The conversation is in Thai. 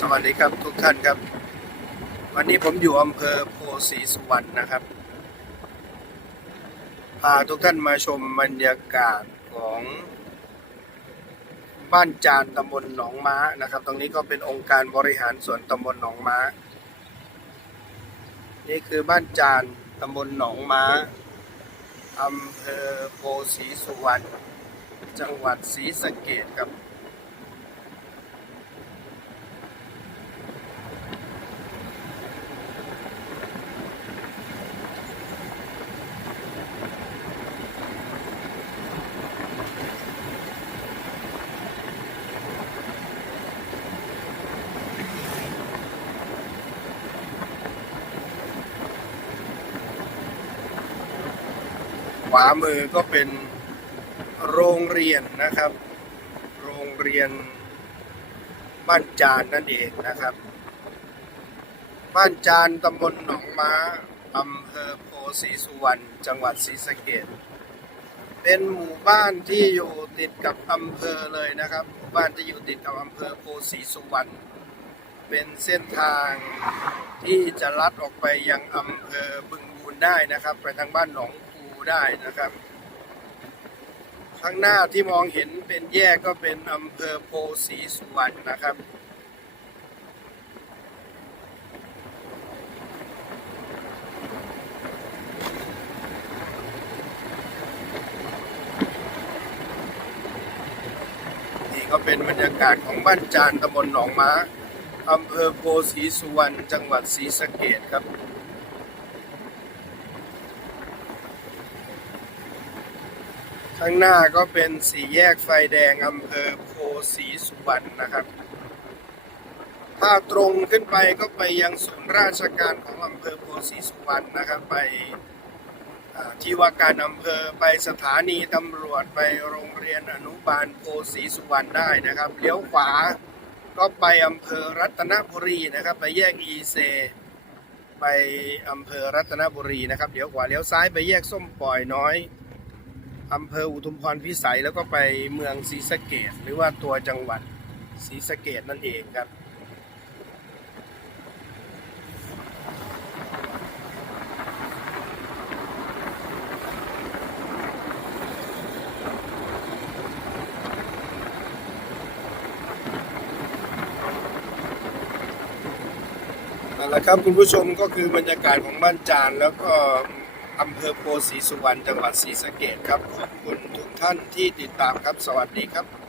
สวัสดีครับทุกท่านครับ วันนี้ผมอยู่อำเภอโพสีสุวรรณนะครับพาทุกท่านมาชมบรรยากาศของบ้านจานตำบลหนองม้านะครับ ตรงนี้ก็เป็นองค์การบริหารส่วนตำบลหนองม้า นี่คือบ้านจานตำบลหนองม้าอำเภอโพสีสุวรรณจังหวัดศรีสะเกษครับ ขวามือก็เป็นโรงเรียนนะครับ โรงเรียนบ้านจานนั่นเองนะครับ บ้านจานตำบลหนองม้าอำเภอโพสีสุวรรณจังหวัดศรีสะเกษเป็นหมู่บ้านที่อยู่ติดกับอำเภอเลยนะครับหมู่บ้านที่อยู่ติดกับอำเภอโพสีสุวรรณเป็นเส้นทางที่จะลัดออกไปยังอำเภอบึงบูนได้นะครับ ไปทางบ้านหนอง ได้นะครับ ข้างหน้าที่มองเห็นเป็นแยกก็เป็นอำเภอโพสีสุวรรณนะครับนี่ก็เป็นบรรยากาศของบ้านจานตำบลหนองม้าอำเภอโพสีสุวรรณ จังหวัดศรีสะเกษครับ ข้างหน้าก็เป็นสี่แยกไฟแดงอำเภอโพสีสุวรรณนะครับ ถ้าตรงขึ้นไปก็ไปยังศูนย์ราชการของอำเภอโพสีสุวรรณนะครับ ไปที่ว่าการอำเภอไปสถานีตำรวจไปโรงเรียนอนุบาลโพสีสุวรรณได้นะครับ เลี้ยวขวาก็ไปอำเภอรัตนบุรีนะครับ ไปแยกอีเซไปอำเภอรัตนบุรีนะครับเดี๋ยวขวาเลี้ยวซ้ายไปแยกส้มปล่อยน้อย อำเภออุทุมพรพิสัยแล้วก็ไปเมืองศรีสะเกดหรือว่าตัวจังหวัดศรีสะเกดนั่นเองครับและครับคุณผู้ชมก็คือบรรยากาศของบ้านจานแล้วก็ อำเภอโพสีสุวรรณจังหวัดศรีสะเกดครับขอบคุณทุกท่านที่ติดตามครับสวัสดีครับ